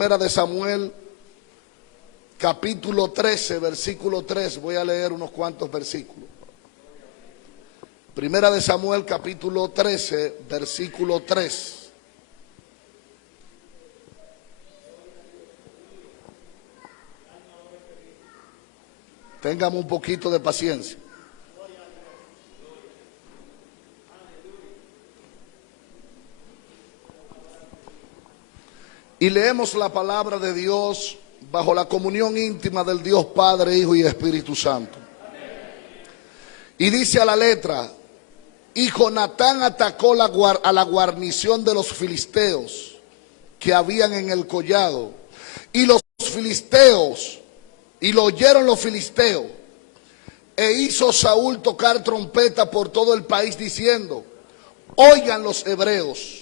Primera de Samuel, capítulo 13, versículo 3. Voy a leer unos cuantos versículos. Primera de Samuel, capítulo 13, versículo 3. Tengamos un poquito de paciencia. Y leemos la palabra de Dios bajo la comunión íntima del Dios Padre, Hijo y Espíritu Santo. Y dice a la letra: y Jonatán atacó a la guarnición de los filisteos que habían en el collado. Y los filisteos, y lo oyeron los filisteos, e hizo Saúl tocar trompeta por todo el país diciendo: oigan los hebreos.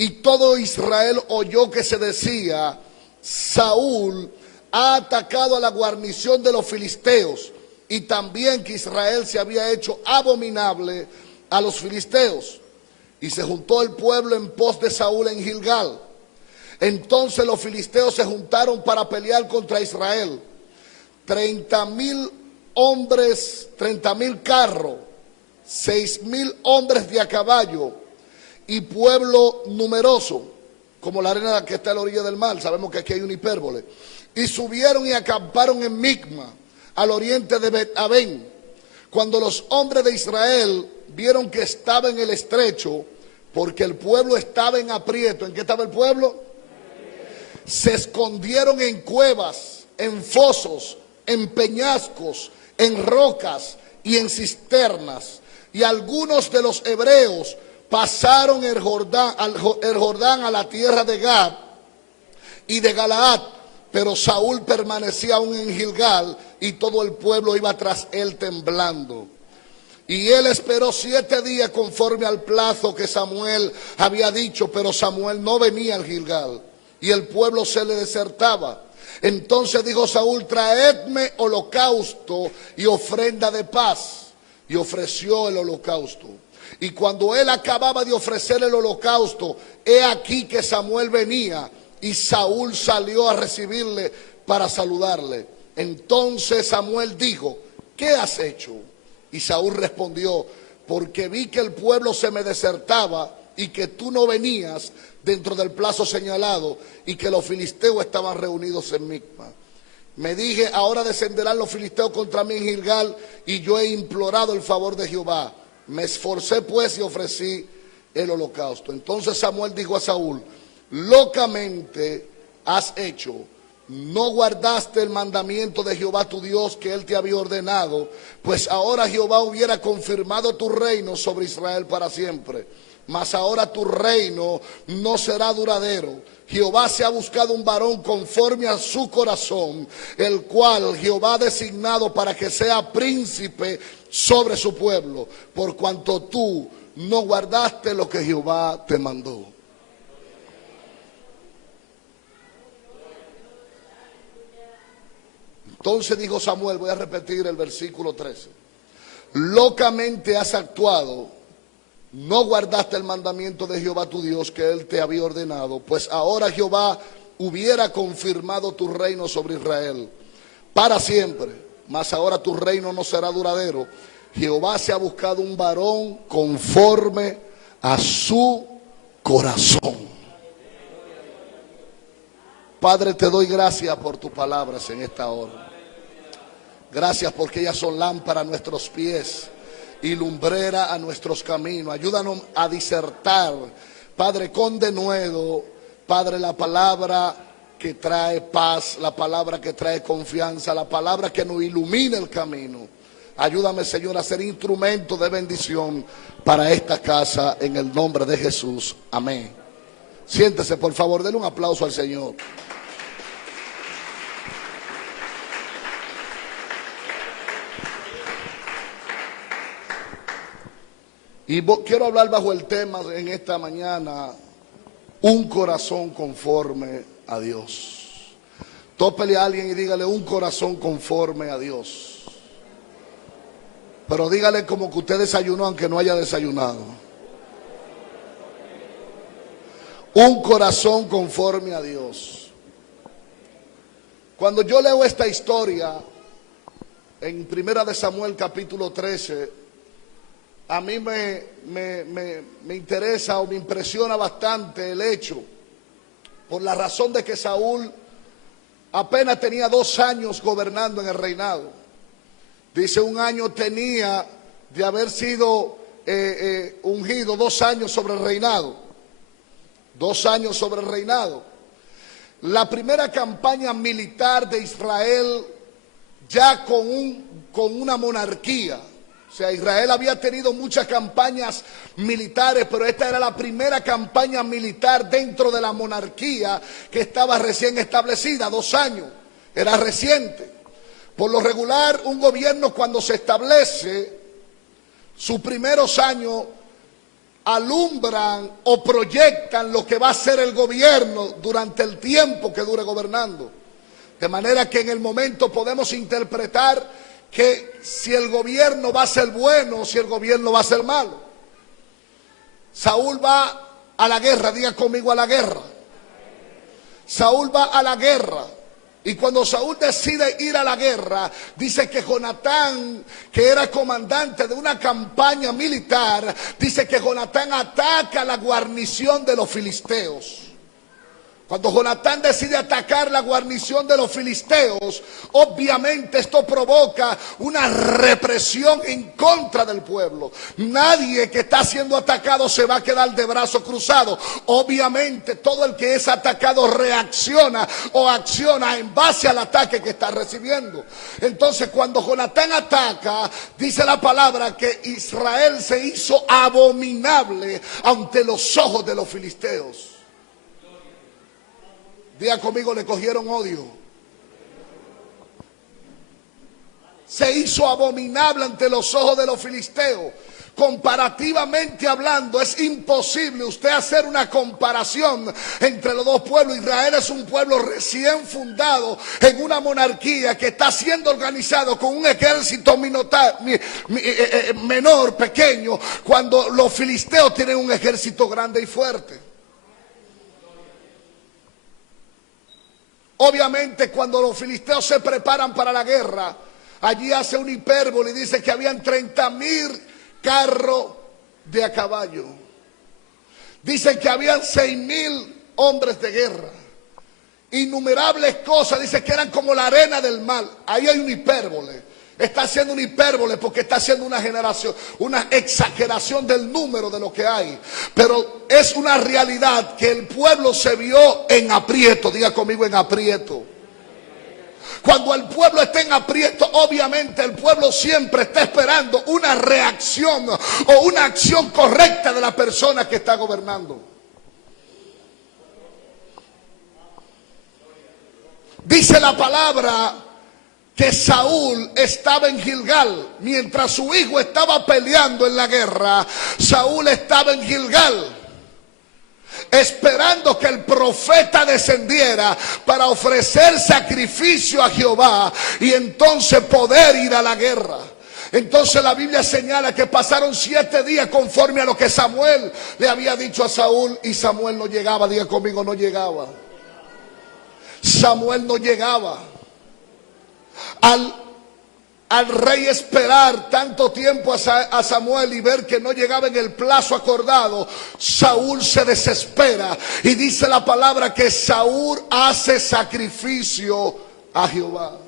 Y todo Israel oyó que se decía: Saúl ha atacado a la guarnición de los filisteos, y también que Israel se había hecho abominable a los filisteos. Y se juntó el pueblo en pos de Saúl en Gilgal. Entonces los filisteos se juntaron para pelear contra Israel. 30,000 hombres, 30,000 carros, 6,000 hombres de a caballo, y pueblo numeroso, como la arena que está a la orilla del mar. Sabemos que aquí hay una hipérbole. Y subieron y acamparon en Micma, al oriente de Bet-Aven. Cuando los hombres de Israel vieron que estaba en el estrecho, porque el pueblo estaba en aprieto. ¿En qué estaba el pueblo? Se escondieron en cuevas, en fosos, en peñascos, en rocas y en cisternas. Y algunos de los hebreos pasaron el Jordán a la tierra de Gad y de Galaad, pero Saúl permanecía aún en Gilgal, y todo el pueblo iba tras él temblando. Y él esperó 7 días conforme al plazo que Samuel había dicho, pero Samuel no venía al Gilgal, y el pueblo se le desertaba. Entonces dijo Saúl: traedme holocausto y ofrenda de paz. Y ofreció el holocausto. Y cuando él acababa de ofrecer el holocausto, he aquí que Samuel venía, y Saúl salió a recibirle para saludarle. Entonces Samuel dijo: ¿qué has hecho? Y Saúl respondió: porque vi que el pueblo se me desertaba, y que tú no venías dentro del plazo señalado, y que los filisteos estaban reunidos en Micma. Me dije: ahora descenderán los filisteos contra mí en Gilgal, y yo he implorado el favor de Jehová. Me esforcé pues y ofrecí el holocausto. Entonces Samuel dijo a Saúl: locamente has hecho. No guardaste el mandamiento de Jehová tu Dios que él te había ordenado, pues ahora Jehová hubiera confirmado tu reino sobre Israel para siempre. Mas ahora tu reino no será duradero. Jehová se ha buscado un varón conforme a su corazón, el cual Jehová ha designado para que sea príncipe sobre su pueblo, por cuanto tú no guardaste lo que Jehová te mandó. Entonces dijo Samuel, voy a repetir el versículo 13: locamente has actuado, no guardaste el mandamiento de Jehová tu Dios que él te había ordenado, pues ahora Jehová hubiera confirmado tu reino sobre Israel para siempre, mas ahora tu reino no será duradero. Jehová se ha buscado un varón conforme a su corazón. Padre, te doy gracias por tus palabras en esta hora. Gracias porque ellas son lámpara a nuestros pies y lumbrera a nuestros caminos. Ayúdanos a disertar, Padre, con denuedo, Padre, la palabra que trae paz, la palabra que trae confianza, la palabra que nos ilumina el camino. Ayúdame, Señor, a ser instrumento de bendición para esta casa, en el nombre de Jesús. Amén. Siéntese, por favor, denle un aplauso al Señor. Y quiero hablar bajo el tema en esta mañana: un corazón conforme a Dios. Tópele a alguien y dígale: un corazón conforme a Dios. Pero dígale como que usted desayunó aunque no haya desayunado. un corazón conforme a Dios. Cuando yo leo esta historia en Primera de Samuel capítulo 13, a mí me interesa o me impresiona bastante el hecho, por la razón de que Saúl apenas tenía 2 años gobernando en el reinado. Dice, 1 año tenía de haber sido ungido, 2 años sobre el reinado. 2 años sobre el reinado. La primera campaña militar de Israel, ya con una monarquía. O sea, Israel había tenido muchas campañas militares, pero esta era la primera campaña militar dentro de la monarquía que estaba recién establecida. 2 años, era reciente. Por lo regular, un gobierno cuando se establece, sus primeros años alumbran o proyectan lo que va a ser el gobierno durante el tiempo que dure gobernando. De manera que en el momento podemos interpretar que si el gobierno va a ser bueno o si el gobierno va a ser malo. Saúl va a la guerra, diga conmigo, a la guerra. Saúl va a la guerra. Y cuando Saúl decide ir a la guerra, dice que Jonatán, que era comandante de una campaña militar, dice que Jonatán ataca la guarnición de los filisteos. Cuando Jonatán decide atacar la guarnición de los filisteos, obviamente esto provoca una represión en contra del pueblo. Nadie que está siendo atacado se va a quedar de brazos cruzados. Obviamente todo el que es atacado reacciona o acciona en base al ataque que está recibiendo. Entonces cuando Jonatán ataca, dice la palabra que Israel se hizo abominable ante los ojos de los filisteos. Diga conmigo, le cogieron odio. Se hizo abominable ante los ojos de los filisteos. Comparativamente hablando, es imposible usted hacer una comparación entre los dos pueblos. Israel es un pueblo recién fundado en una monarquía que está siendo organizado con un ejército menor, pequeño, cuando los filisteos tienen un ejército grande y fuerte. Obviamente cuando los filisteos se preparan para la guerra, allí hace una hipérbole y dice que habían 30,000 carros de a caballo. Dicen que habían 6,000 hombres de guerra. Innumerables cosas, dice que eran como la arena del mar. Ahí hay una hipérbole. Está haciendo una hipérbole porque está haciendo una exageración del número de lo que hay. Pero es una realidad que el pueblo se vio en aprieto. Diga conmigo, en aprieto. Cuando el pueblo está en aprieto, obviamente el pueblo siempre está esperando una reacción o una acción correcta de la persona que está gobernando. Dice la palabra que Saúl estaba en Gilgal. Mientras su hijo estaba peleando en la guerra, Saúl estaba en Gilgal, esperando que el profeta descendiera para ofrecer sacrificio a Jehová y entonces poder ir a la guerra. Entonces la Biblia señala que pasaron 7 días conforme a lo que Samuel le había dicho a Saúl, y Samuel no llegaba. Diga conmigo, no llegaba. Samuel no llegaba. Al rey esperar tanto tiempo a Samuel y ver que no llegaba en el plazo acordado, Saúl se desespera y dice la palabra que Saúl hace sacrificio a Jehová.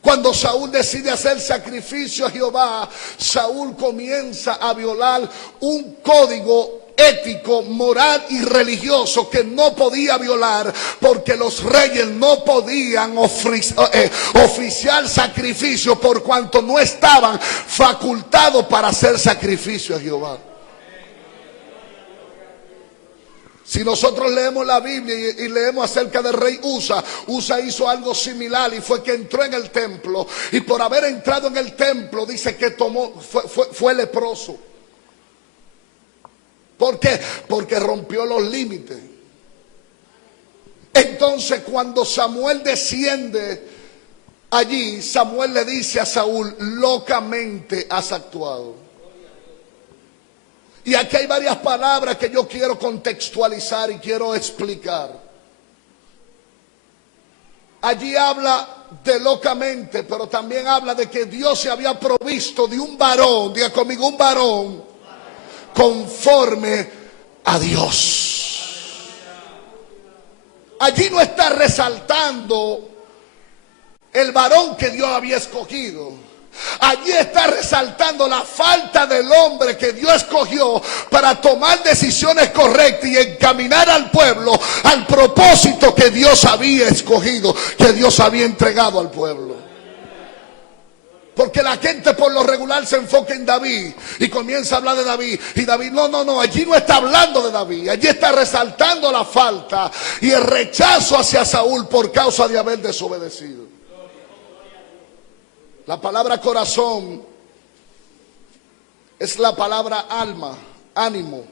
Cuando Saúl decide hacer sacrificio a Jehová, Saúl comienza a violar un código ético, moral y religioso que no podía violar, porque los reyes no podían oficiar sacrificio por cuanto no estaban facultados para hacer sacrificio a Jehová. Si nosotros leemos la Biblia y leemos acerca del rey Usa hizo algo similar, y fue que entró en el templo, y por haber entrado en el templo dice que fue leproso. ¿Por qué? Porque rompió los límites. Entonces cuando Samuel desciende allí, Samuel le dice a Saúl: locamente has actuado. Y aquí hay varias palabras que yo quiero contextualizar y quiero explicar. Allí habla de locamente, pero también habla de que Dios se había provisto de un varón, diga conmigo, un varón conforme a Dios. Allí no está resaltando el varón que Dios había escogido. Allí está resaltando la falta del hombre que Dios escogió para tomar decisiones correctas y encaminar al pueblo al propósito que Dios había escogido, que Dios había entregado al pueblo. Porque la gente por lo regular se enfoca en David y comienza a hablar de David. Y David, no, allí no está hablando de David. Allí está resaltando la falta y el rechazo hacia Saúl por causa de haber desobedecido. La palabra corazón es la palabra alma, ánimo,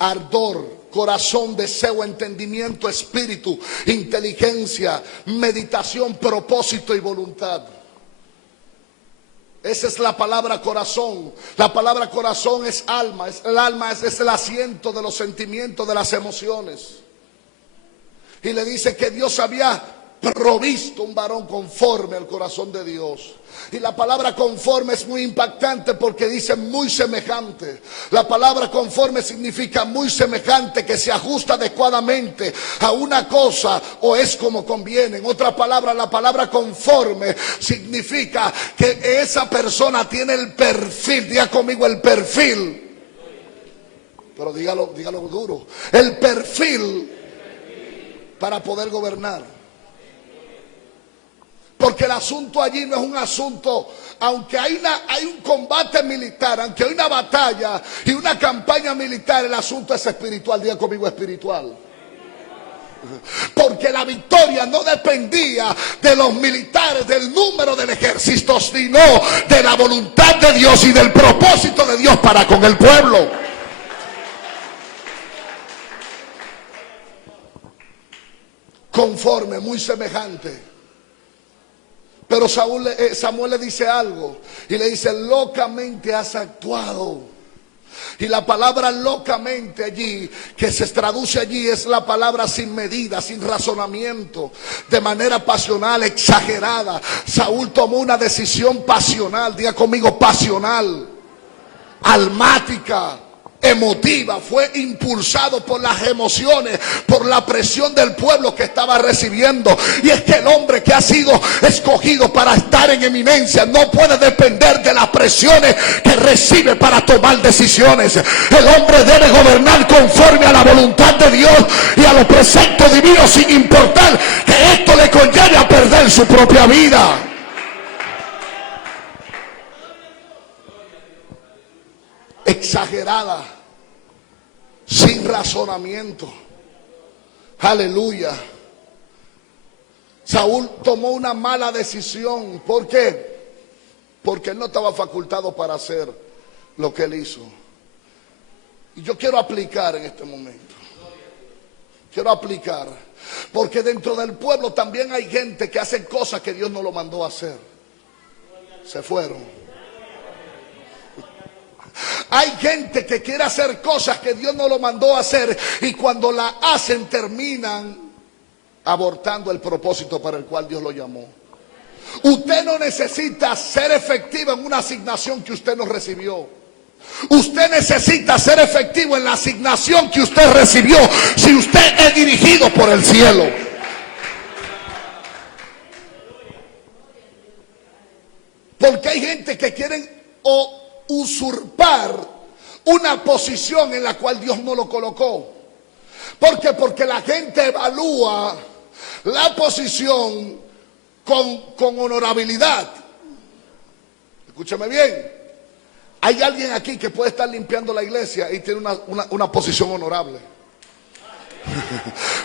ardor, corazón, deseo, entendimiento, espíritu, inteligencia, meditación, propósito y voluntad. Esa es la palabra corazón. La palabra corazón es alma. El alma es el asiento de los sentimientos, de las emociones. Y le dice que Dios había provisto un varón conforme al corazón de Dios. Y la palabra conforme es muy impactante porque dice muy semejante. La palabra conforme significa muy semejante, que se ajusta adecuadamente a una cosa o es como conviene. En otra palabra, la palabra conforme significa que esa persona tiene el perfil, diga conmigo el perfil. Pero dígalo duro, el perfil para poder gobernar. Porque el asunto allí no es un asunto, aunque hay un combate militar, aunque hay una batalla y una campaña militar, el asunto es espiritual, diga conmigo espiritual. Porque la victoria no dependía de los militares, del número del ejército, sino de la voluntad de Dios y del propósito de Dios para con el pueblo. Conforme, muy semejante. Pero Samuel le dice algo y le dice, locamente has actuado. Y la palabra locamente allí, que se traduce allí, es la palabra sin medida, sin razonamiento, de manera pasional, exagerada. Saúl tomó una decisión pasional, diga conmigo pasional, almática, emotiva, fue impulsado por las emociones, por la presión del pueblo que estaba recibiendo. Y es que el hombre que ha sido escogido para estar en eminencia no puede depender de las presiones que recibe para tomar decisiones. El hombre debe gobernar conforme a la voluntad de Dios y a los preceptos divinos, sin importar que esto le conlleve a perder su propia vida. Exagerada, sin razonamiento. Aleluya. Saúl tomó una mala decisión. ¿Por qué? Porque él no estaba facultado para hacer lo que él hizo. Y yo quiero aplicar en este momento. Quiero aplicar. Porque dentro del pueblo también hay gente que hace cosas que Dios no lo mandó a hacer. Se fueron. Hay gente que quiere hacer cosas que Dios no lo mandó a hacer y cuando la hacen terminan abortando el propósito para el cual Dios lo llamó. Usted no necesita ser efectivo en una asignación que usted no recibió. Usted necesita ser efectivo en la asignación que usted recibió si usted es dirigido por el cielo. Porque hay gente que quieren usurpar una posición en la cual Dios no lo colocó. ¿Por qué? Porque la gente evalúa la posición con honorabilidad. Escúchame bien. Hay alguien aquí que puede estar limpiando la iglesia y tiene una posición honorable.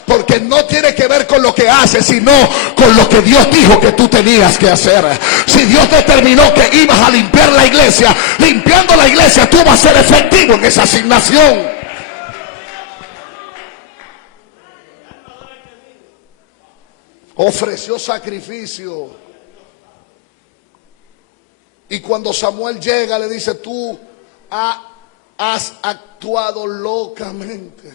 Porque no tiene que ver con lo que haces, sino con lo que Dios dijo que tú tenías que hacer. Si Dios determinó que ibas a limpiar la iglesia, limpiando la iglesia tú vas a ser efectivo en esa asignación. Ofreció sacrificio. Y cuando Samuel llega le dice, tú has has actuado locamente,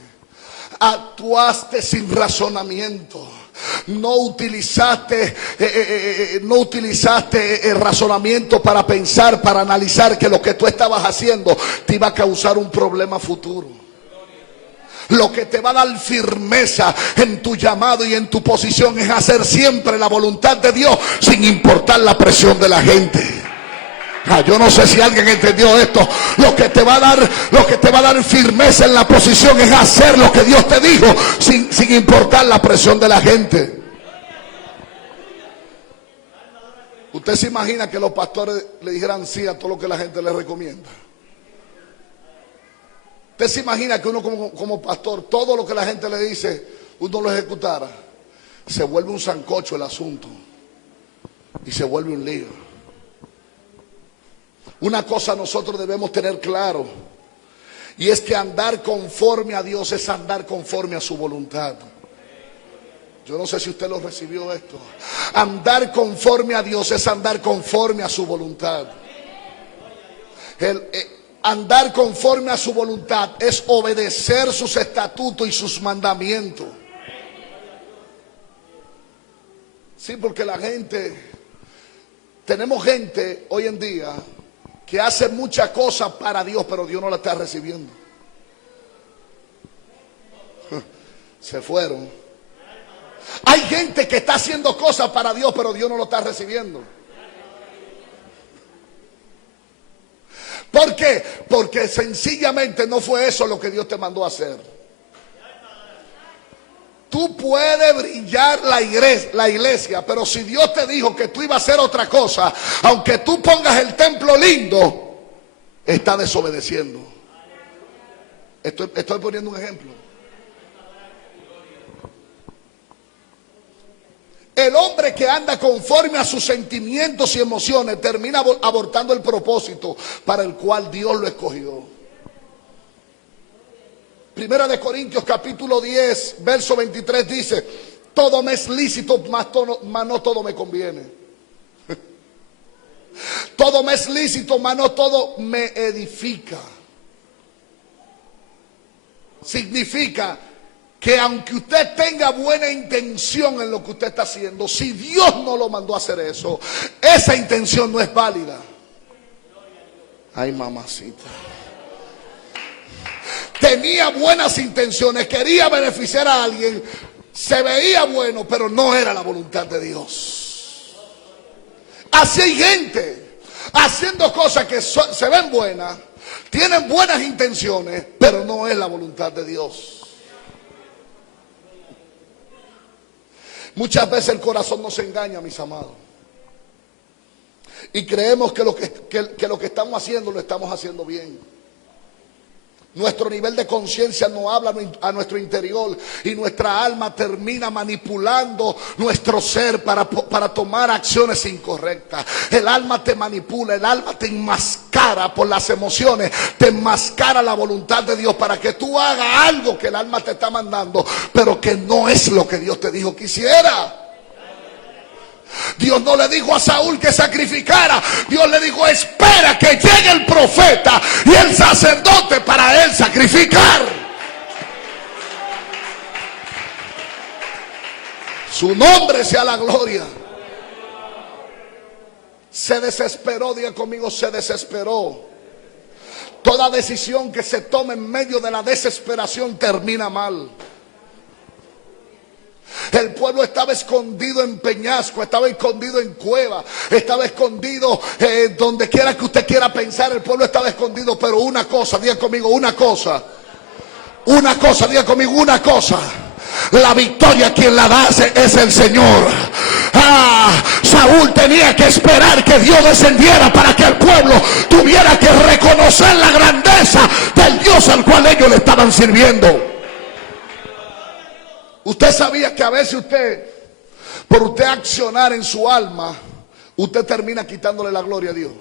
actuaste sin razonamiento. No utilizaste el razonamiento para pensar, para analizar que lo que tú estabas haciendo te iba a causar un problema futuro. Lo que te va a dar firmeza en tu llamado y en tu posición es hacer siempre la voluntad de Dios sin importar la presión de la gente. Yo no sé si alguien entendió esto. Lo que te va a dar firmeza en la posición es hacer lo que Dios te dijo sin importar la presión de la gente. ¿Usted se imagina que los pastores le dijeran sí a todo lo que la gente les recomienda? ¿Usted se imagina que uno como pastor, todo lo que la gente le dice, uno lo ejecutara? Se vuelve un sancocho el asunto y se vuelve un lío. Una cosa nosotros debemos tener claro, y es que andar conforme a Dios es andar conforme a su voluntad. Yo no sé si usted lo recibió esto. Andar conforme a Dios es andar conforme a su voluntad. Andar conforme a su voluntad es obedecer sus estatutos y sus mandamientos. Sí, porque tenemos gente hoy en día que hace muchas cosas para Dios, pero Dios no la está recibiendo. Se fueron. Hay gente que está haciendo cosas para Dios, pero Dios no lo está recibiendo. ¿Por qué? Porque sencillamente no fue eso lo que Dios te mandó a hacer. Tú puedes brillar la iglesia, pero si Dios te dijo que tú ibas a hacer otra cosa, aunque tú pongas el templo lindo, está desobedeciendo. Estoy poniendo un ejemplo. El hombre que anda conforme a sus sentimientos y emociones termina abortando el propósito para el cual Dios lo escogió. Primera de Corintios capítulo 10, verso 23 dice: todo me es lícito, mas no todo me conviene. Todo me es lícito, mas no todo me edifica. Significa que aunque usted tenga buena intención en lo que usted está haciendo, si Dios no lo mandó a hacer eso, esa intención no es válida. Ay, mamacita. Tenía buenas intenciones, quería beneficiar a alguien, se veía bueno, pero no era la voluntad de Dios. Así hay gente haciendo cosas que se ven buenas, tienen buenas intenciones, pero no es la voluntad de Dios. Muchas veces el corazón nos engaña, mis amados, y creemos que lo que estamos haciendo lo estamos haciendo bien. Nuestro nivel de conciencia no habla a nuestro interior y nuestra alma termina manipulando nuestro ser para tomar acciones incorrectas. El alma te manipula, el alma te enmascara por las emociones, te enmascara la voluntad de Dios para que tú hagas algo que el alma te está mandando, pero que no es lo que Dios te dijo que hiciera. Dios no le dijo a Saúl que sacrificara. Dios le dijo: espera que llegue el profeta y el sacerdote para él sacrificar. Su nombre sea la gloria. Se desesperó, diga conmigo, se desesperó. Toda decisión que se tome en medio de la desesperación termina mal. El pueblo estaba escondido en peñasco, estaba escondido en cueva, estaba escondido donde quiera que usted quiera pensar. El pueblo estaba escondido, pero una cosa, diga conmigo, una cosa, diga conmigo, una cosa: la victoria quien la da es el Señor. Saúl tenía que esperar que Dios descendiera para que el pueblo tuviera que reconocer la grandeza del Dios al cual ellos le estaban sirviendo. Usted sabía que a veces por usted accionar en su alma, usted termina quitándole la gloria a Dios.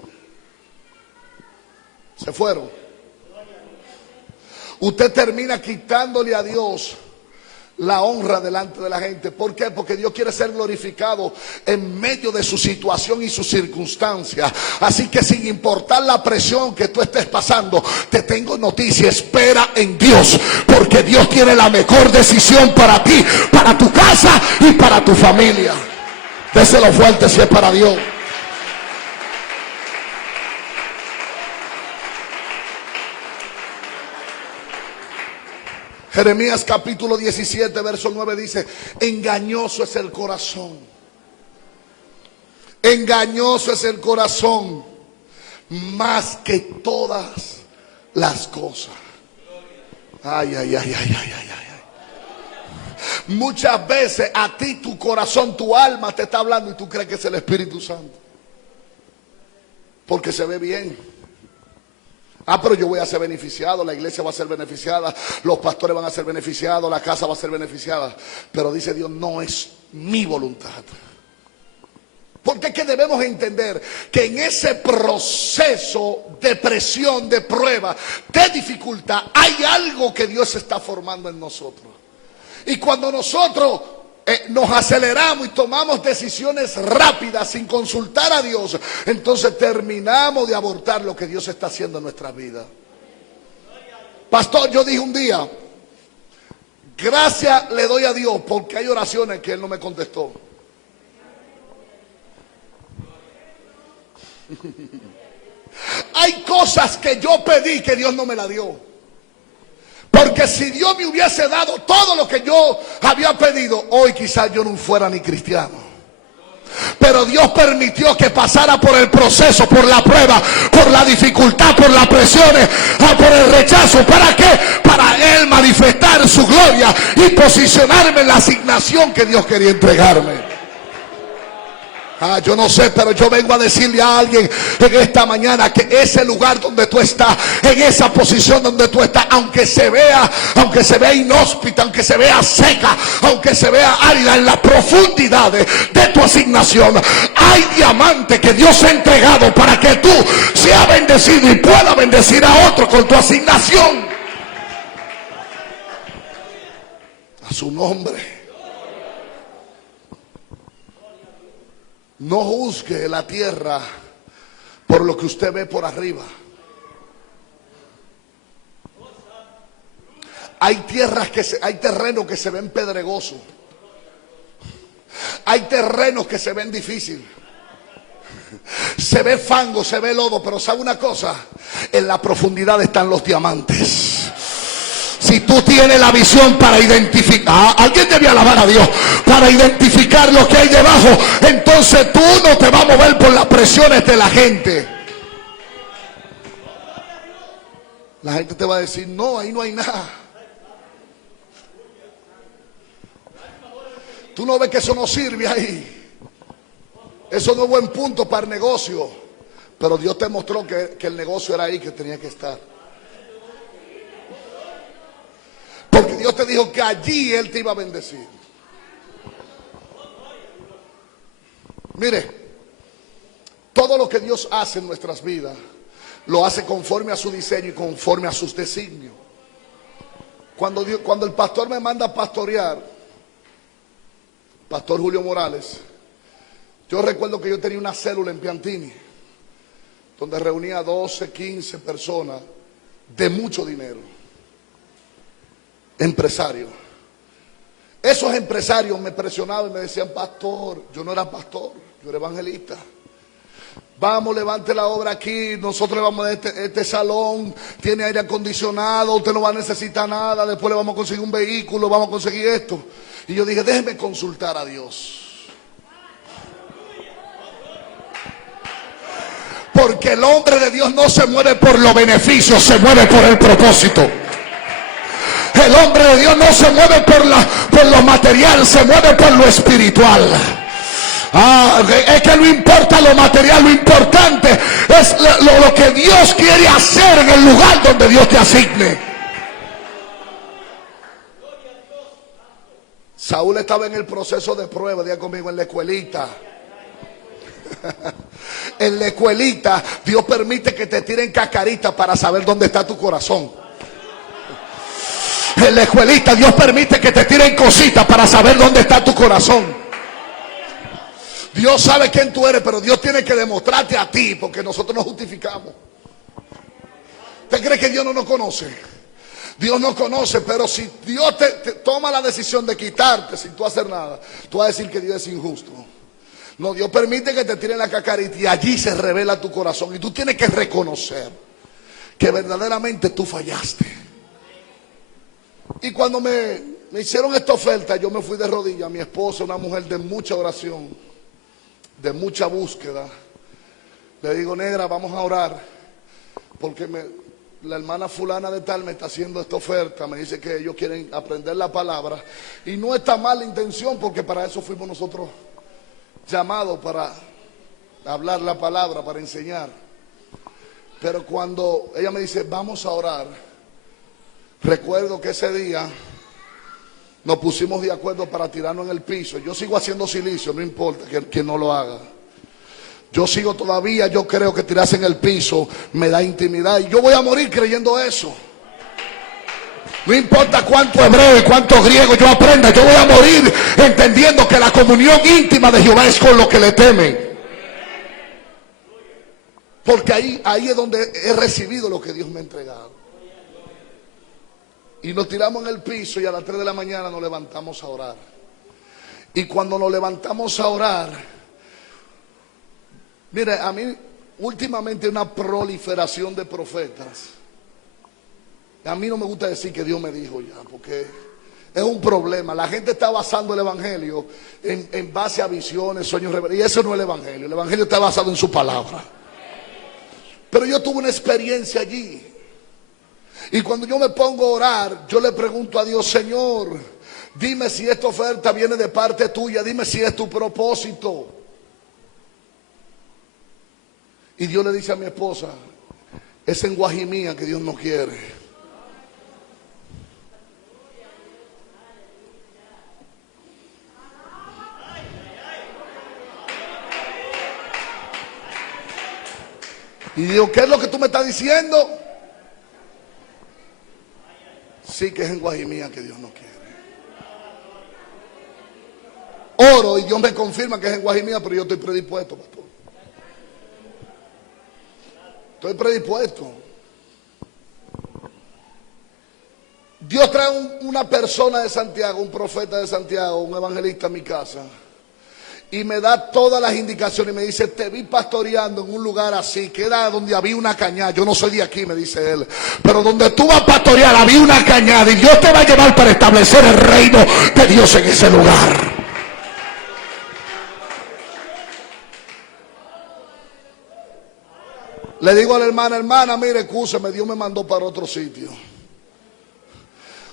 Se fueron. Usted termina quitándole a Dios la honra delante de la gente. ¿Por qué? Porque Dios quiere ser glorificado en medio de su situación y sus circunstancias. Así que sin importar la presión que tú estés pasando, te tengo noticia: espera en Dios, porque Dios tiene la mejor decisión para ti, para tu casa y para tu familia. Déselo fuerte si es para Dios. Jeremías capítulo 17 verso 9 dice: engañoso es el corazón, engañoso es el corazón más que todas las cosas. Ay, ay, ay, ay, ay, ay, ay. Muchas veces a ti tu corazón, tu alma te está hablando y tú crees que es el Espíritu Santo, porque se ve bien. Pero yo voy a ser beneficiado, la iglesia va a ser beneficiada, los pastores van a ser beneficiados, la casa va a ser beneficiada. Pero dice Dios: no es mi voluntad. Porque es que debemos entender que en ese proceso de presión, de prueba, de dificultad, hay algo que Dios está formando en nosotros. Y cuando nosotros nos aceleramos y tomamos decisiones rápidas sin consultar a Dios, entonces terminamos de abortar lo que Dios está haciendo en nuestra vida. Pastor, yo dije un día: gracias le doy a Dios porque hay oraciones que Él no me contestó. Hay cosas que yo pedí que Dios no me la dio. Porque si Dios me hubiese dado todo lo que yo había pedido, hoy quizás yo no fuera ni cristiano. Pero Dios permitió que pasara por el proceso, por la prueba, por la dificultad, por las presiones, por el rechazo. ¿Para qué? Para Él manifestar su gloria y posicionarme en la asignación que Dios quería entregarme. Yo no sé, pero yo vengo a decirle a alguien en esta mañana que ese lugar donde tú estás, en esa posición donde tú estás, aunque se vea inhóspita, aunque se vea seca, aunque se vea árida, en las profundidades de tu asignación hay diamante que Dios ha entregado para que tú seas bendecido y puedas bendecir a otro con tu asignación. A su nombre. No juzgue la tierra por lo que usted ve por arriba. Hay tierras hay terrenos que se ven pedregosos. Hay terrenos que se ven difíciles. Se ve fango, se ve lodo, pero ¿sabe una cosa? En la profundidad están los diamantes. Si tú tienes la visión para identificar, alguien debe alabar a Dios, para identificar lo que hay debajo, entonces tú no te vas a mover por las presiones de la gente. La gente te va a decir: no, ahí no hay nada. Tú no ves que eso no sirve ahí. Eso no es buen punto para el negocio. Pero Dios te mostró que el negocio era ahí, que tenía que estar. Porque Dios te dijo que allí Él te iba a bendecir. Mire, todo lo que Dios hace en nuestras vidas, lo hace conforme a su diseño y conforme a sus designios. Cuando el pastor me manda a pastorear, Pastor Julio Morales, yo recuerdo que yo tenía una célula en Piantini, donde reunía 12, 15 personas de mucho dinero. Empresarios. Esos empresarios me presionaban y me decían: pastor, yo no era pastor, yo era evangelista. Vamos, levante la obra aquí, nosotros le vamos a dar este salón, tiene aire acondicionado, usted no va a necesitar nada, después le vamos a conseguir un vehículo, vamos a conseguir esto. Y yo dije: déjeme consultar a Dios. Porque el hombre de Dios no se mueve por los beneficios, se mueve por el propósito. El hombre de Dios no se mueve por lo material, se mueve por lo espiritual. Es que no importa lo material, lo importante es lo que Dios quiere hacer en el lugar donde Dios te asigne. Saúl estaba en el proceso de prueba, diga conmigo, en la escuelita. En la escuelita Dios permite que te tiren cascarita para saber dónde está tu corazón. En la escuelita Dios permite que te tiren cositas para saber dónde está tu corazón. Dios sabe quién tú eres, pero Dios tiene que demostrarte a ti, porque nosotros nos justificamos. ¿Usted cree que Dios no nos conoce? Dios nos conoce, pero si Dios te toma la decisión de quitarte sin tú hacer nada, tú vas a decir que Dios es injusto. No, Dios permite que te tiren la cacarita y allí se revela tu corazón. Y tú tienes que reconocer que verdaderamente tú fallaste. Y cuando me hicieron esta oferta, yo me fui de rodillas. Mi esposa, una mujer de mucha oración, de mucha búsqueda, le digo: negra, vamos a orar, porque la hermana fulana de tal me está haciendo esta oferta. Me dice que ellos quieren aprender la palabra. Y no está mal la intención, porque para eso fuimos nosotros llamados, para hablar la palabra, para enseñar. Pero cuando ella me dice: vamos a orar, recuerdo que ese día nos pusimos de acuerdo para tirarnos en el piso. Yo sigo haciendo silicio, no importa que no lo haga. Yo sigo todavía, yo creo que tirarse en el piso me da intimidad. Y yo voy a morir creyendo eso. No importa cuánto hebreo y cuánto griego yo aprenda, yo voy a morir entendiendo que la comunión íntima de Jehová es con los que le temen. Porque ahí es donde he recibido lo que Dios me ha entregado. Y nos tiramos en el piso y a las 3 de la mañana nos levantamos a orar. Y cuando nos levantamos a orar, mire, a mí últimamente hay una proliferación de profetas. A mí no me gusta decir que Dios me dijo ya, porque es un problema. La gente está basando el evangelio en base a visiones, sueños, y eso no es el evangelio. El evangelio está basado en su palabra. Pero yo tuve una experiencia allí. Y cuando yo me pongo a orar, yo le pregunto a Dios: Señor, dime si esta oferta viene de parte tuya, dime si es tu propósito. Y Dios le dice a mi esposa: es en Guajimía que Dios no quiere. Y digo: ¿qué es lo que tú me estás diciendo? Sí, que es en Guajimía que Dios no quiere. Oro y Dios me confirma que es en Guajimía, pero yo estoy predispuesto, pastor. Estoy predispuesto. Dios trae una persona de Santiago, un profeta de Santiago, un evangelista a mi casa. Y me da todas las indicaciones y me dice: te vi pastoreando en un lugar así, que era donde había una cañada. Yo no soy de aquí, me dice él, pero donde tú vas a pastorear había una cañada y Dios te va a llevar para establecer el reino de Dios en ese lugar. Le digo a la hermana: hermana, mire, excúseme, Dios me mandó para otro sitio.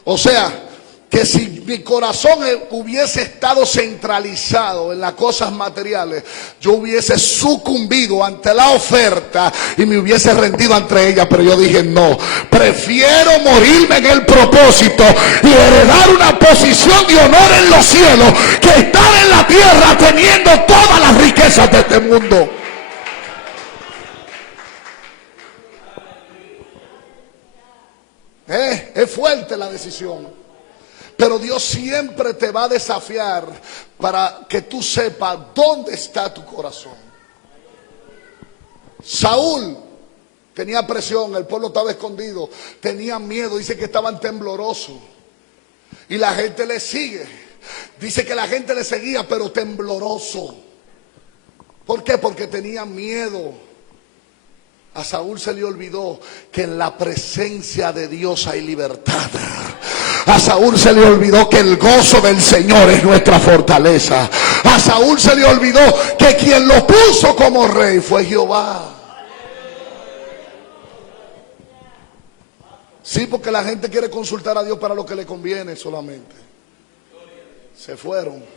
O sea, que si mi corazón hubiese estado centralizado en las cosas materiales, yo hubiese sucumbido ante la oferta y me hubiese rendido ante ella. Pero yo dije: no, prefiero morirme en el propósito y heredar una posición de honor en los cielos que estar en la tierra teniendo todas las riquezas de este mundo. Es fuerte la decisión, pero Dios siempre te va a desafiar para que tú sepas dónde está tu corazón. Saúl tenía presión, el pueblo estaba escondido, tenía miedo, dice que estaban temblorosos y la gente le sigue. Dice que la gente le seguía, pero tembloroso. ¿Por qué? Porque tenía miedo. A Saúl se le olvidó que en la presencia de Dios hay libertad. A Saúl se le olvidó que el gozo del Señor es nuestra fortaleza. A Saúl se le olvidó que quien lo puso como rey fue Jehová. Sí, porque la gente quiere consultar a Dios para lo que le conviene solamente. Se fueron.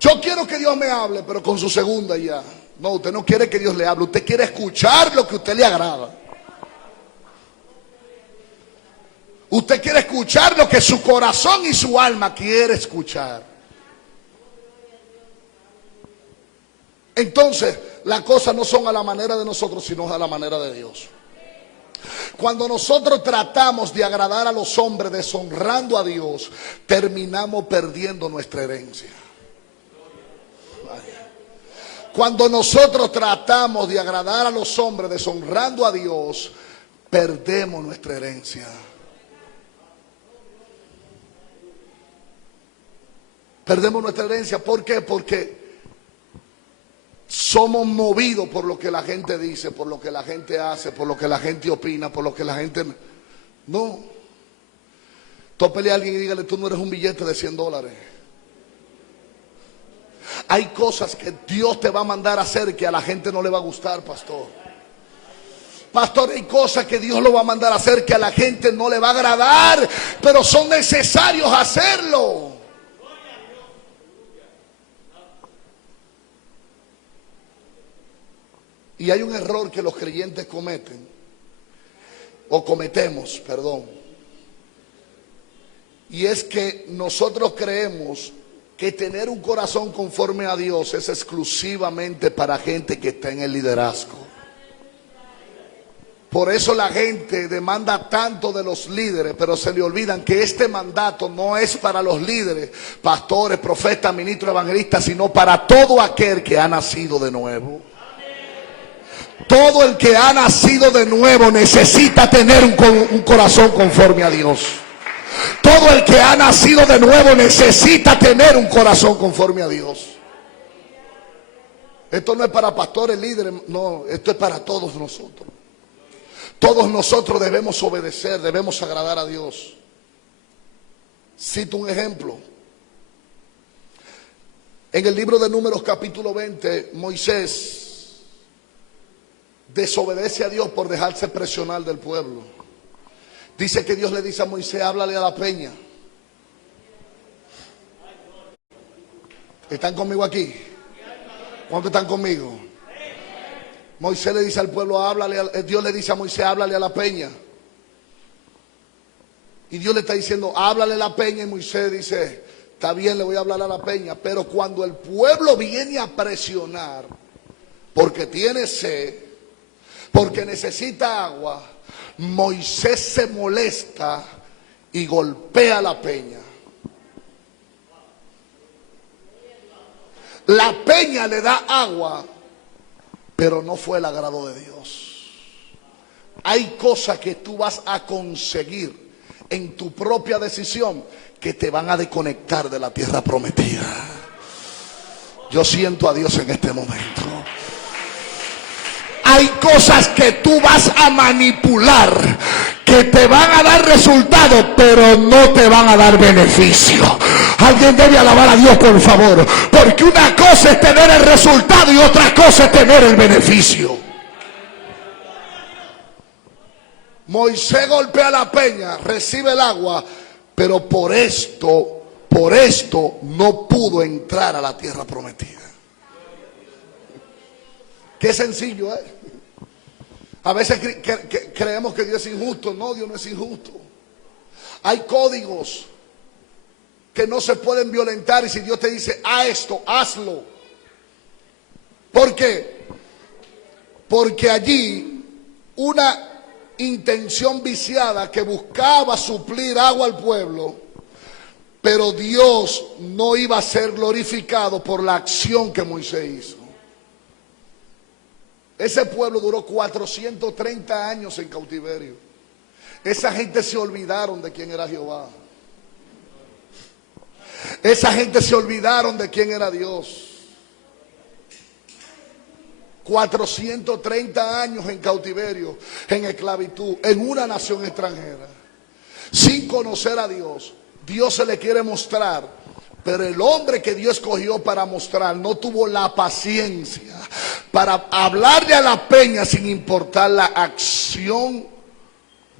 Yo quiero que Dios me hable, pero con su segunda ya. No, usted no quiere que Dios le hable, usted quiere escuchar lo que a usted le agrada. Usted quiere escuchar lo que su corazón y su alma quiere escuchar. Entonces, las cosas no son a la manera de nosotros, sino a la manera de Dios. Cuando nosotros tratamos de agradar a los hombres deshonrando a Dios, terminamos perdiendo nuestra herencia. Cuando nosotros tratamos de agradar a los hombres deshonrando a Dios, perdemos nuestra herencia. Perdemos nuestra herencia. ¿Por qué? Porque somos movidos por lo que la gente dice, por lo que la gente hace, por lo que la gente opina, por lo que la gente... No. Tópele a alguien y dígale: tú no eres un billete de $100. Hay cosas que Dios te va a mandar a hacer que a la gente no le va a gustar, pastor. Pastor, hay cosas que Dios lo va a mandar a hacer que a la gente no le va a agradar, pero son necesarios hacerlo. Y hay un error que los creyentes cometen, o cometemos, perdón. Y es que nosotros creemos que tener un corazón conforme a Dios es exclusivamente para gente que está en el liderazgo. Por eso la gente demanda tanto de los líderes, pero se le olvidan que este mandato no es para los líderes, pastores, profetas, ministros, evangelistas, sino para todo aquel que ha nacido de nuevo. Todo el que ha nacido de nuevo necesita tener un corazón conforme a Dios. Todo el que ha nacido de nuevo necesita tener un corazón conforme a Dios. Esto no es para pastores, líderes, no, esto es para todos nosotros. Todos nosotros debemos obedecer, debemos agradar a Dios. Cito un ejemplo. En el libro de Números capítulo 20, Moisés desobedece a Dios por dejarse presionar del pueblo. Dice que Dios le dice a Moisés: háblale a la peña. ¿Están conmigo aquí? ¿Cuántos están conmigo? Moisés le dice al pueblo: Dios le dice a Moisés: háblale a la peña. Y Dios le está diciendo: háblale a la peña. Y Moisés dice: está bien, le voy a hablar a la peña. Pero cuando el pueblo viene a presionar, porque tiene sed, porque necesita agua, Moisés se molesta y golpea la peña. La peña le da agua, pero no fue el agrado de Dios. Hay cosas que tú vas a conseguir en tu propia decisión que te van a desconectar de la tierra prometida. Yo siento a Dios en este momento. Hay cosas que tú vas a manipular que te van a dar resultados, pero no te van a dar beneficio. Alguien debe alabar a Dios, por favor, porque una cosa es tener el resultado y otra cosa es tener el beneficio. Moisés golpea la peña, recibe el agua, pero por esto no pudo entrar a la tierra prometida. Qué sencillo, ¿eh? A veces creemos que Dios es injusto. No, Dios no es injusto. Hay códigos que no se pueden violentar, y si Dios te dice: haz esto, hazlo. ¿Por qué? Porque allí una intención viciada que buscaba suplir agua al pueblo, pero Dios no iba a ser glorificado por la acción que Moisés hizo. Ese pueblo duró 430 años en cautiverio. Esa gente se olvidaron de quién era Jehová. Esa gente se olvidaron de quién era Dios. 430 años en cautiverio, en esclavitud, en una nación extranjera, sin conocer a Dios. Dios se le quiere mostrar, pero el hombre que Dios escogió para mostrar no tuvo la paciencia para hablarle a la peña sin importar la acción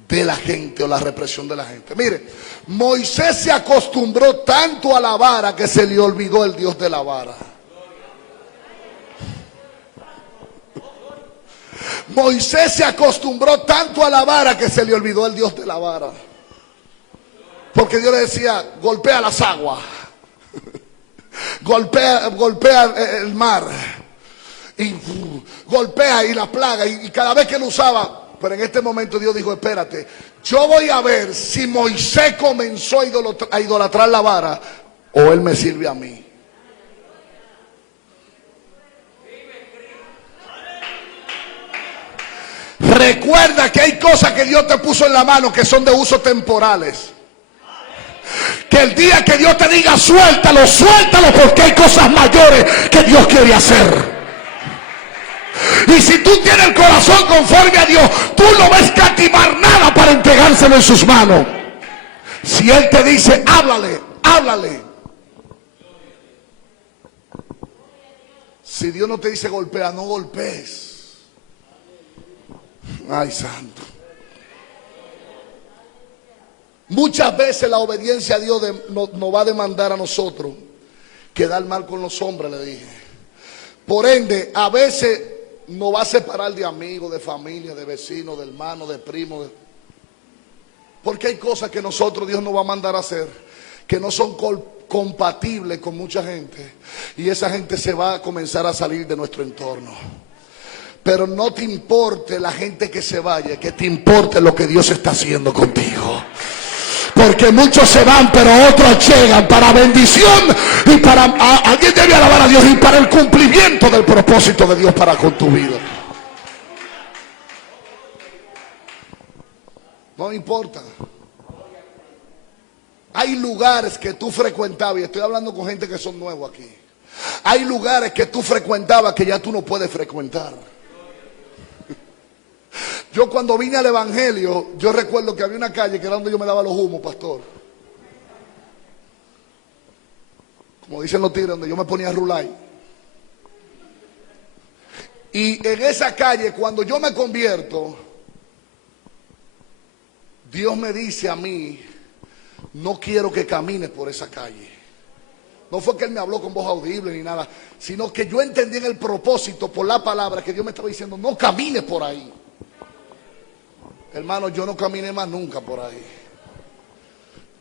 de la gente o la represión de la gente. Mire, Moisés se acostumbró tanto a la vara que se le olvidó el Dios de la vara. Moisés se acostumbró tanto a la vara que se le olvidó el Dios de la vara. Porque Dios le decía: golpea las aguas, golpea el mar, y golpea y la plaga, y cada vez que lo usaba, Pero en este momento Dios dijo, espérate, yo voy a ver si Moisés comenzó a idolatrar la vara o él me sirve a mí. Recuerda que hay cosas que Dios te puso en la mano que son de uso temporales. Que el día que Dios te diga suéltalo, suéltalo, porque hay cosas mayores que Dios quiere hacer. Y si tú tienes el corazón conforme a Dios, tú no vas a escatimar nada para entregárselo en sus manos. Si Él te dice, háblale, háblale. Si Dios no te dice golpea, no golpees. Ay, santo. Muchas veces la obediencia a Dios nos va a demandar a nosotros quedar mal con los hombres, le dije. Por ende, a veces nos va a separar de amigos, de familia, de vecinos, de hermanos, de primos. Porque hay cosas que nosotros, Dios nos va a mandar a hacer, que no son compatibles con mucha gente. Y esa gente se va a comenzar a salir de nuestro entorno. Pero no te importe la gente que se vaya, que te importe lo que Dios está haciendo contigo. Porque muchos se van, pero otros llegan para bendición y para... alguien debe alabar a Dios y para el cumplimiento del propósito de Dios para con tu vida. No importa. Hay lugares que tú frecuentabas, y estoy hablando con gente que son nuevos aquí. Hay lugares que tú frecuentabas que ya tú no puedes frecuentar. Yo cuando vine al evangelio, yo recuerdo que había una calle que era donde yo me daba los humos, pastor. Como dicen los tigres, donde yo me ponía a rular. Y en esa calle, cuando yo me convierto, Dios me dice a mí, no quiero que camines por esa calle. No fue que Él me habló con voz audible ni nada, sino que yo entendí en el propósito por la palabra que Dios me estaba diciendo, no camines por ahí. Hermano, yo no caminé más nunca por ahí.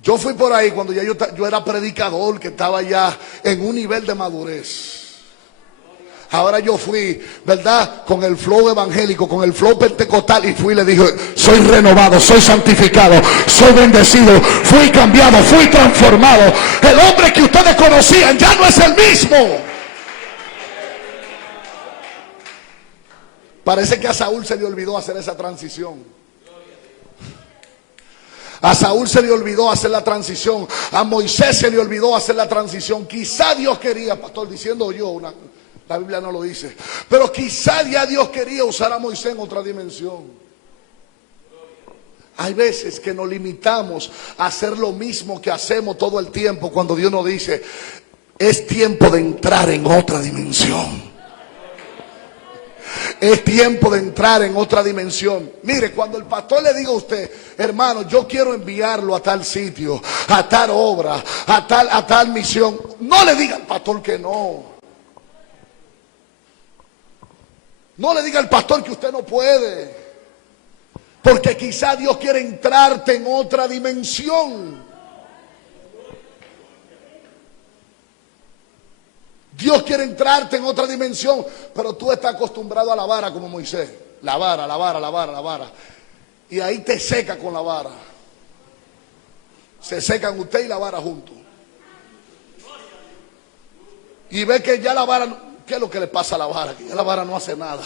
Yo fui por ahí cuando ya yo era predicador, que estaba ya en un nivel de madurez. Ahora yo fui, ¿verdad? Con el flow evangélico, con el flow pentecostal, y fui y le dije, soy renovado, soy santificado, soy bendecido, fui cambiado, fui transformado. El hombre que ustedes conocían ya no es el mismo. Parece que a Saúl se le olvidó hacer esa transición. A Saúl se le olvidó hacer la transición. A Moisés se le olvidó hacer la transición. Quizá Dios quería, pastor, diciendo yo, la Biblia no lo dice, pero quizá ya Dios quería usar a Moisés en otra dimensión. Hay veces que nos limitamos a hacer lo mismo que hacemos todo el tiempo, cuando Dios nos dice, es tiempo de entrar en otra dimensión. Es tiempo de entrar en otra dimensión. Mire, cuando el pastor le diga a usted, hermano, yo quiero enviarlo a tal sitio, a tal obra, a tal misión, no le diga al pastor que no. No le diga al pastor que usted no puede. Porque quizá Dios quiere entrarte en otra dimensión. Dios quiere entrarte en otra dimensión, pero tú estás acostumbrado a la vara como Moisés. La vara, la vara, la vara, la vara. Y ahí te seca con la vara. Se secan usted y la vara juntos. Y ve que ya la vara, ¿qué es lo que le pasa a la vara? Que ya la vara no hace nada.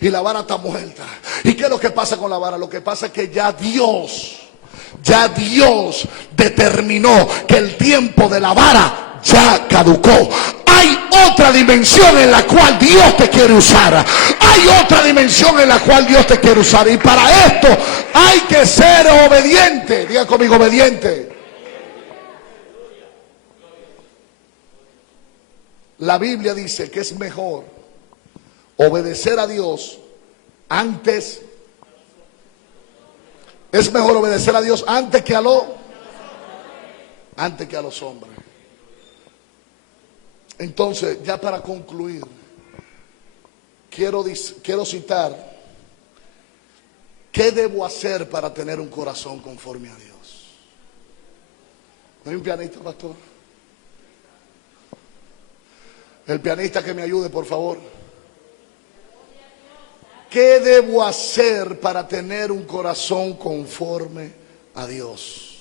Y la vara está muerta. ¿Y qué es lo que pasa con la vara? Lo que pasa es que ya Dios determinó que el tiempo de la vara ya caducó. Hay otra dimensión en la cual Dios te quiere usar. Hay otra dimensión en la cual Dios te quiere usar. Y para esto hay que ser obediente. Diga conmigo, obediente. La Biblia dice que es mejor obedecer a Dios antes. Es mejor obedecer a Dios antes que a los hombres. Entonces, ya para concluir, quiero citar qué debo hacer para tener un corazón conforme a Dios. ¿No hay un pianista, pastor? El pianista que me ayude, por favor. ¿qué debo hacer para tener un corazón conforme a Dios?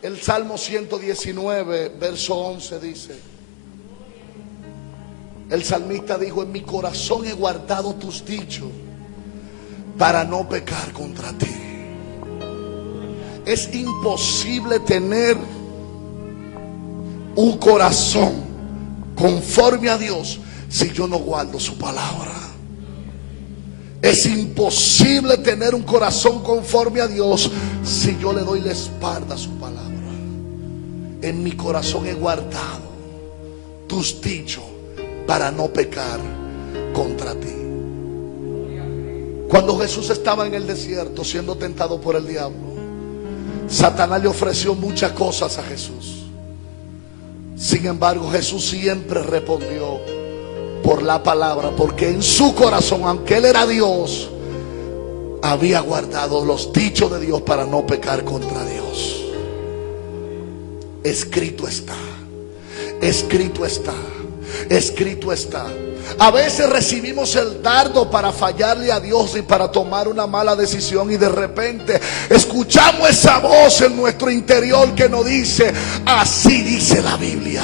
El Salmo 119, verso 11 dice, el salmista dijo: en mi corazón he guardado tus dichos para no pecar contra ti. Es imposible tener un corazón conforme a Dios si yo no guardo su palabra. Es imposible tener un corazón conforme a Dios si yo le doy la espalda a su palabra. En mi corazón he guardado tus dichos para no pecar contra ti. Cuando Jesús estaba en el desierto siendo tentado por el diablo, Satanás le ofreció muchas cosas a Jesús. Sin embargo, Jesús siempre respondió por la palabra, porque en su corazón, aunque él era Dios, había guardado los dichos de Dios para no pecar contra Dios. Escrito está, escrito está, escrito está. A veces recibimos el dardo para fallarle a Dios y para tomar una mala decisión, y de repente escuchamos esa voz en nuestro interior que nos dice: así dice la Biblia.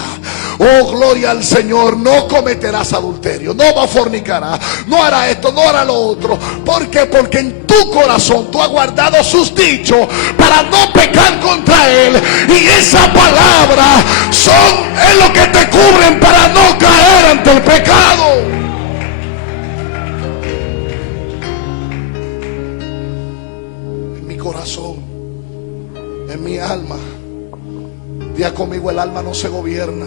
Oh, gloria al Señor. No cometerás adulterio, no fornicarás, no hará esto, no hará lo otro. ¿Por qué? Porque en tu corazón tú has guardado sus dichos para no pecar contra Él, y esa palabra es lo que te cubren para no caer ante el pecado. En mi corazón, en mi alma, diga conmigo: el alma no se gobierna.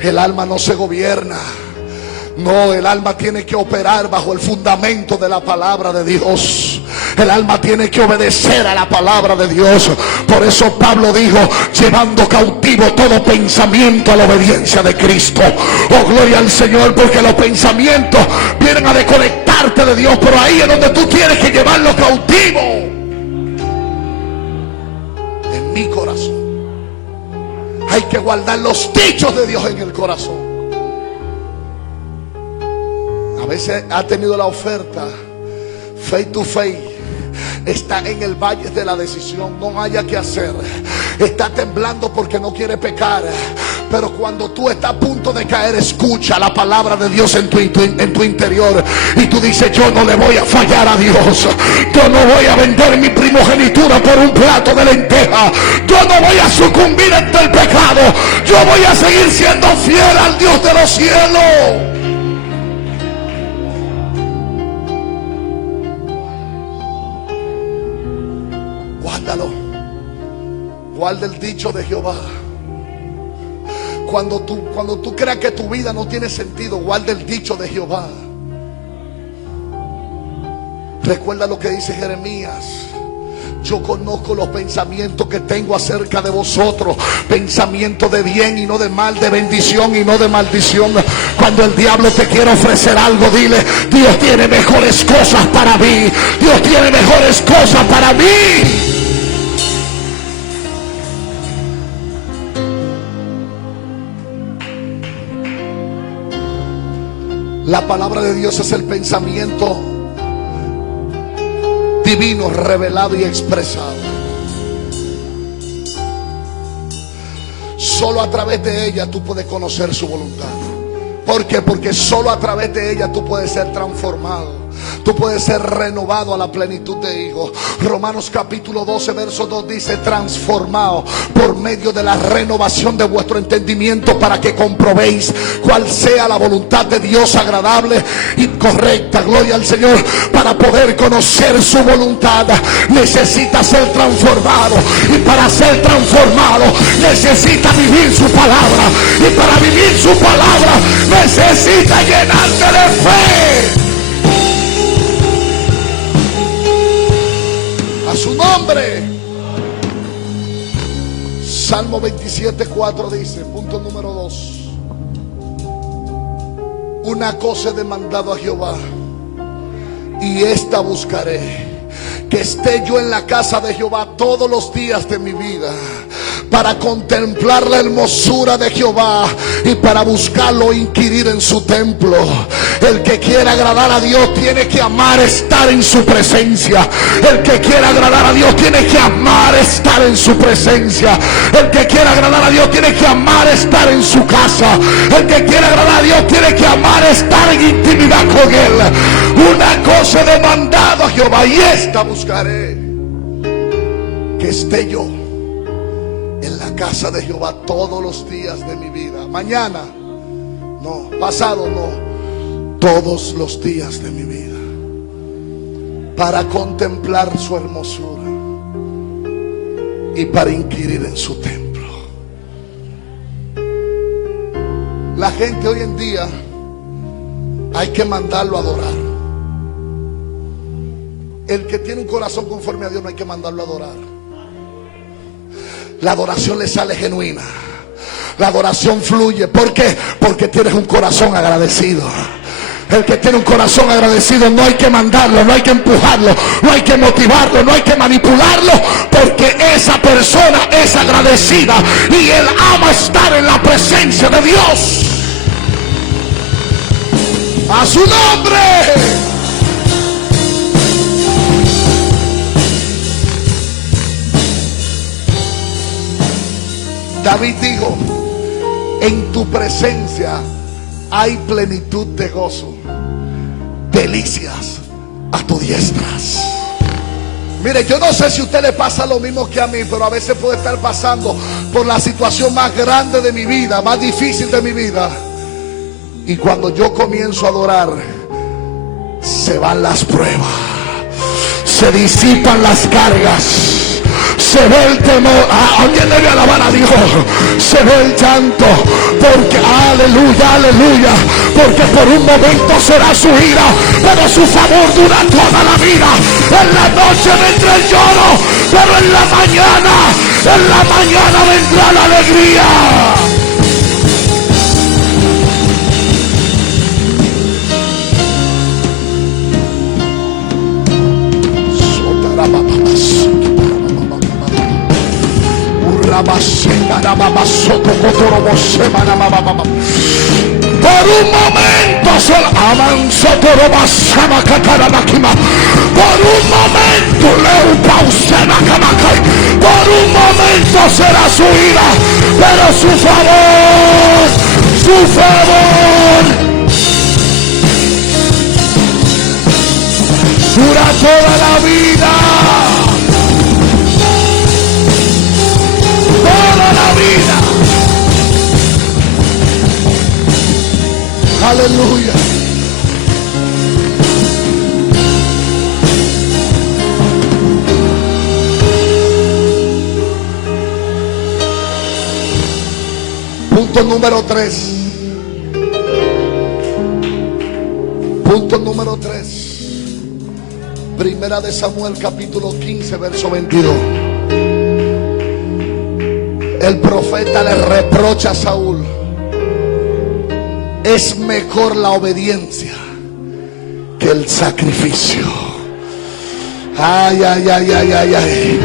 El alma no se gobierna. No, el alma tiene que operar bajo el fundamento de la palabra de Dios. El alma tiene que obedecer a la palabra de Dios. Por eso Pablo dijo: llevando cautivo todo pensamiento a la obediencia de Cristo. Oh, gloria al Señor, porque los pensamientos vienen a desconectarte de Dios, pero ahí es donde tú tienes que llevarlo cautivo. En mi corazón hay que guardar los dichos de Dios en el corazón. A veces ha tenido la oferta face to face. Está en el valle de la decisión, no haya que hacer. Está temblando porque no quiere pecar. Pero cuando tú estás a punto de caer, escucha la palabra de Dios en tu interior, y tú dices: yo no le voy a fallar a Dios. Yo no voy a vender mi primogenitura por un plato de lenteja. Yo no voy a sucumbir ante el pecado. Yo voy a seguir siendo fiel al Dios de los cielos. Guárdalo. Guarda el dicho de Jehová. Cuando tú creas que tu vida no tiene sentido, guarda el dicho de Jehová. Recuerda lo que dice Jeremías: yo conozco los pensamientos que tengo acerca de vosotros, pensamientos de bien y no de mal, de bendición y no de maldición. Cuando el diablo te quiere ofrecer algo, dile: Dios tiene mejores cosas para mí. Dios tiene mejores cosas para mí. La palabra de Dios es el pensamiento divino revelado y expresado. Solo a través de ella tú puedes conocer su voluntad. ¿Por qué? Porque solo a través de ella tú puedes ser transformado. Tú puedes ser renovado a la plenitud de hijos. Romanos capítulo 12 verso 2 dice: transformado por medio de la renovación de vuestro entendimiento, para que comprobéis cuál sea la voluntad de Dios agradable y correcta. Gloria al Señor. Para poder conocer su voluntad necesitas ser transformado, y para ser transformado necesita vivir su palabra, y para vivir su palabra necesita llenarte de fe. A su nombre. Salmo 27:4 dice, punto número 2: una cosa he demandado a Jehová, y esta buscaré, que esté yo en la casa de Jehová todos los días de mi vida, para contemplar la hermosura de Jehová y para buscarlo e inquirir en su templo. El que quiera agradar a Dios tiene que amar estar en su presencia. El que quiera agradar a Dios tiene que amar estar en su presencia. El que quiera agradar a Dios tiene que amar estar en su casa. El que quiera agradar a Dios tiene que amar estar en intimidad con Él. Una cosa he demandado a Jehová y esta buscaré, que esté yo en la casa de Jehová todos los días de mi vida. Mañana no, pasado no, todos los días de mi vida, para contemplar su hermosura y para inquirir en su templo. La gente hoy en día hay que mandarlo a adorar. El que tiene un corazón conforme a Dios no hay que mandarlo a adorar. La adoración le sale genuina. La adoración fluye. ¿Por qué? Porque tienes un corazón agradecido. El que tiene un corazón agradecido no hay que mandarlo, no hay que empujarlo, no hay que motivarlo, no hay que manipularlo, porque esa persona es agradecida y él ama estar en la presencia de Dios. A su nombre. David dijo: en tu presencia hay plenitud de gozo, delicias a tus diestras. Mire, yo no sé si a usted le pasa lo mismo que a mí, pero a veces puede estar pasando por la situación más grande de mi vida, más difícil de mi vida, y cuando yo comienzo a adorar, se van las pruebas, se disipan las cargas, se ve el temor. Alguien debe alabar a Dios. Se ve el llanto, porque aleluya, aleluya, porque por un momento será su ira, pero su favor dura toda la vida. En la noche vendrá el lloro, pero en la mañana vendrá la alegría. Por un momento solo avanzó por un momento por un momento será su ira, pero su favor dura toda la vida. Toda la vida. Aleluya. Punto número 3. Punto número 3. Primera de Samuel capítulo 15 verso 22. El profeta le reprocha a Saúl: es mejor la obediencia que el sacrificio. Ay, ay, ay, ay, ay, ay.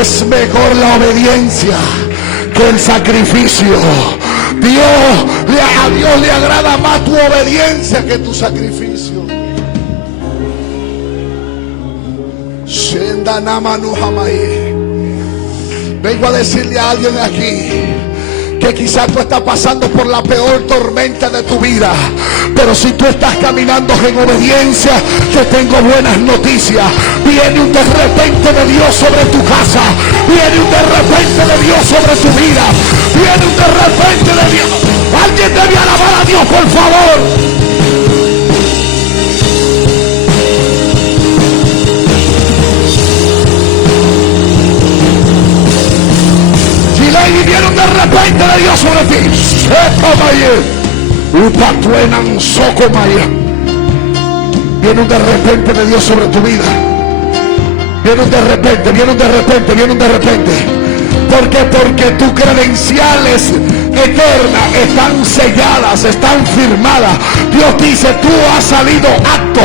Es mejor la obediencia que el sacrificio. A Dios le agrada más tu obediencia que tu sacrificio. Vengo a decirle a alguien aquí que quizás tú estás pasando por la peor tormenta de tu vida, pero si tú estás caminando en obediencia, te tengo buenas noticias. Viene un de repente de Dios sobre tu casa, viene un de repente de Dios sobre tu vida, viene un de repente de Dios. Alguien debe alabar a Dios, por favor. Y viene de repente de Dios sobre ti. Viene de repente de Dios sobre tu vida. Viene de repente, viene de repente, viene de repente. ¿Por qué? Porque tus credenciales eternas están selladas, están firmadas. Dios dice: tú has salido apto,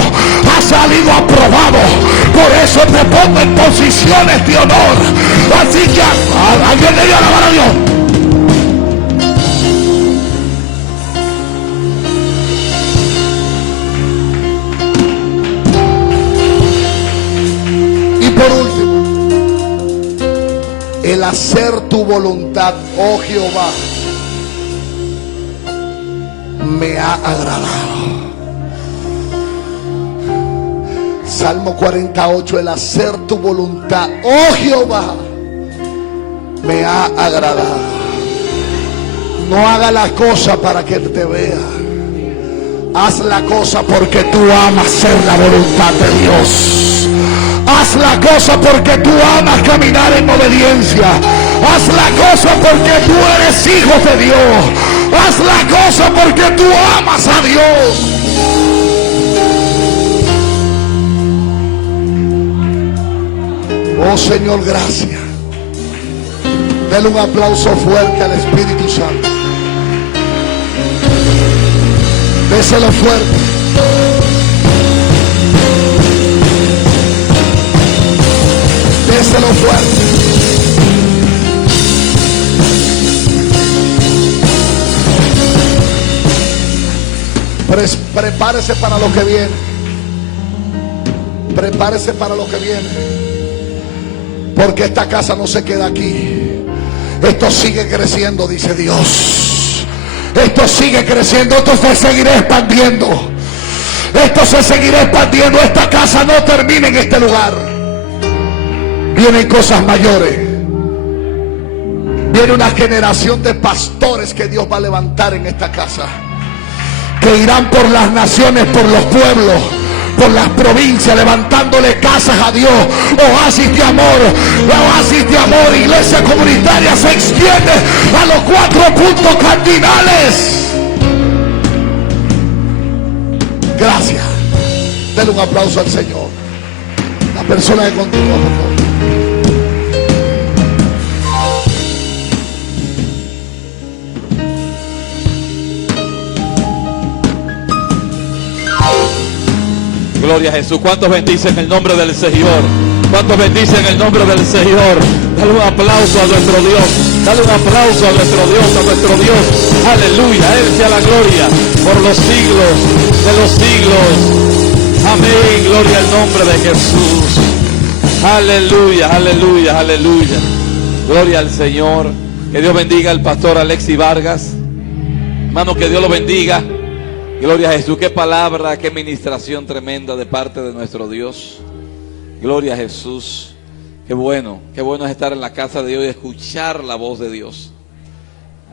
has salido aprobado. Por eso te pongo en posiciones de honor. Así que alguien le dio a alabar a Dios. Y por último, el hacer tu voluntad, oh Jehová, me ha agradado. Salmo 48, el hacer tu voluntad, oh Jehová, me ha agradado. No haga la cosa para que te vea. Haz la cosa porque tú amas hacer la voluntad de Dios. Haz la cosa porque tú amas caminar en obediencia. Haz la cosa porque tú eres hijo de Dios. Haz la cosa porque tú amas a Dios. Oh Señor, gracias. Denle un aplauso fuerte al Espíritu Santo. Déselo fuerte. Déselo fuerte. Prepárese para lo que viene. Prepárese para lo que viene. Porque esta casa no se queda aquí. Esto sigue creciendo, dice Dios. Esto sigue creciendo. Esto se seguirá expandiendo. Esto se seguirá expandiendo. Esta casa no termina en este lugar. Vienen cosas mayores. Viene una generación de pastores que Dios va a levantar en esta casa, que irán por las naciones, por los pueblos, por las provincias, levantándole casas a Dios. Oasis de amor, iglesia comunitaria se extiende a los 4 puntos cardinales. Gracias. Denle un aplauso al Señor. La persona que continúa, por favor. Gloria a Jesús. ¿Cuántos bendicen el nombre del Señor? ¿Cuántos bendicen el nombre del Señor? Dale un aplauso a nuestro Dios. Dale un aplauso a nuestro Dios, a nuestro Dios. Aleluya. Él sea la gloria por los siglos de los siglos. Amén. Gloria al nombre de Jesús. Aleluya, aleluya, aleluya. Gloria al Señor. Que Dios bendiga al pastor Alexis Vargas. Hermano, que Dios lo bendiga. Gloria a Jesús. Qué palabra, qué ministración tremenda de parte de nuestro Dios. Gloria a Jesús. Qué bueno es estar en la casa de Dios y escuchar la voz de Dios.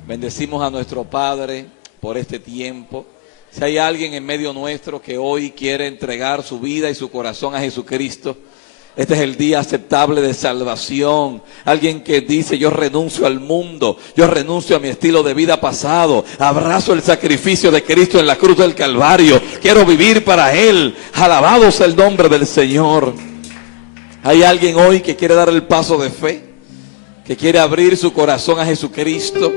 Bendecimos a nuestro Padre por este tiempo. Si hay alguien en medio nuestro que hoy quiere entregar su vida y su corazón a Jesucristo, este es el día aceptable de salvación. Alguien que dice: yo renuncio al mundo, yo renuncio a mi estilo de vida pasado, abrazo el sacrificio de Cristo en la cruz del Calvario, quiero vivir para Él. Alabado sea el nombre del Señor. Hay alguien hoy que quiere dar el paso de fe, que quiere abrir su corazón a Jesucristo,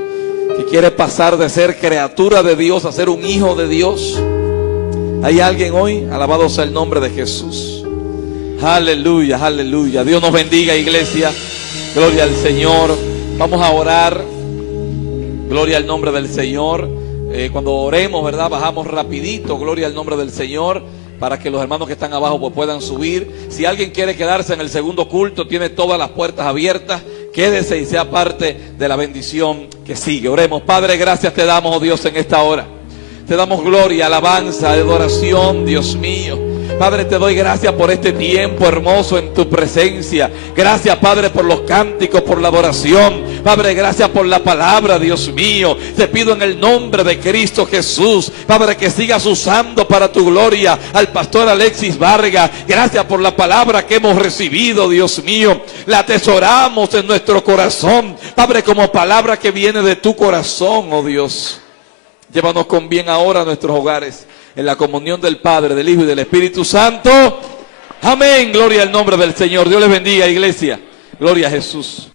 que quiere pasar de ser criatura de Dios a ser un hijo de Dios. Hay alguien hoy, alabado sea el nombre de Jesús. Aleluya, aleluya. Dios nos bendiga, iglesia. Gloria al Señor. Vamos a orar. Gloria al nombre del Señor. Cuando oremos, ¿verdad? Bajamos rapidito. Gloria al nombre del Señor, para que los hermanos que están abajo pues puedan subir. Si alguien quiere quedarse en el segundo culto, tiene todas las puertas abiertas. Quédese y sea parte de la bendición que sigue. Oremos. Padre, gracias te damos, oh Dios, en esta hora. Te damos gloria, alabanza, adoración, Dios mío. Padre, te doy gracias por este tiempo hermoso en tu presencia. Gracias, Padre, por los cánticos, por la adoración. Padre, gracias por la palabra, Dios mío. Te pido en el nombre de Cristo Jesús, Padre, que sigas usando para tu gloria al pastor Alexis Vargas. Gracias por la palabra que hemos recibido, Dios mío. La atesoramos en nuestro corazón, Padre, como palabra que viene de tu corazón, oh Dios. Llévanos con bien ahora a nuestros hogares, en la comunión del Padre, del Hijo y del Espíritu Santo. Amén. Gloria al nombre del Señor. Dios les bendiga, iglesia. Gloria a Jesús.